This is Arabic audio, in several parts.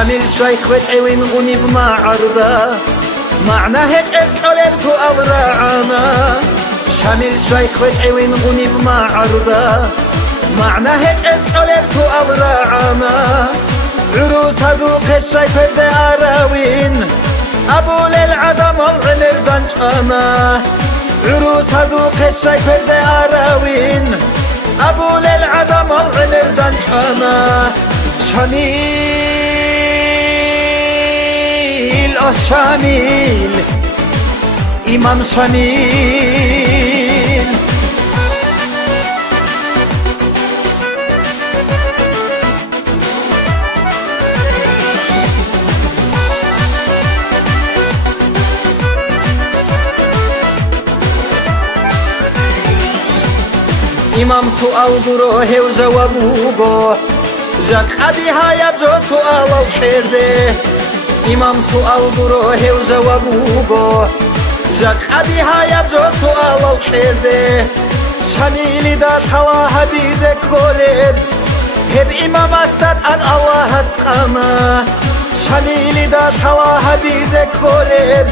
شامل شيخ وجعوين غني بمعرضة معنى هج استعلم سؤال راعنا شامل شيخ وجعوين غني بمعرضة معنى هج استعلم سؤال راعنا عروس هزوق الشيخ بدي أراوين أبو للعدم العلر دنجانا عروس هزوق الشيخ بدي أراوين أبو للعدم العلر دنجانا شميل شميل إمام شميل إمام سؤال گروه و جوابوگو جاك أبيها يبجو سؤال الحزه إمام سؤال گروه و جوابوگو جاك أبيها يبجو سؤال الحزه شميلي دا تلاها بيزه كولب هب إمام استد أن الله اسقانا شميلي دا تلاها بيزه كولب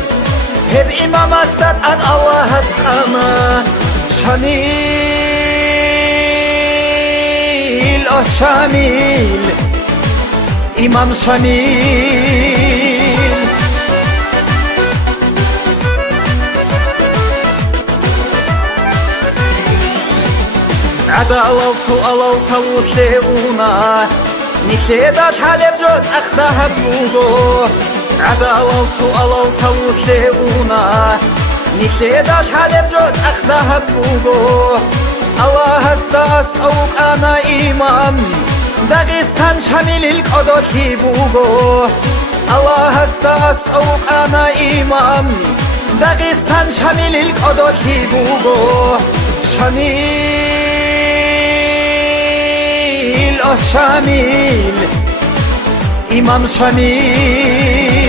هب إمام استد أن الله اسقانا شميل شميل إمام شميل عدالة وسؤال وصوت لأونا نخيدا حالب جوت أخدها بوغو عدالة وسؤال وصوت لأونا نخيدا حالب جوت أخدها بوغو الله استاس أوك أنا إمام داغستان شامل القدوتي بوغو الله استاس أوك أنا إمام داغستان شامل القدوتي بوغو شميل شميل إمام شميل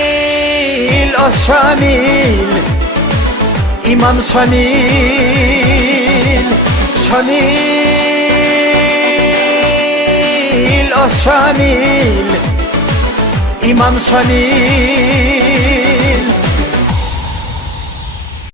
شميل شميل إمام شميل شميل شميل إمام شميل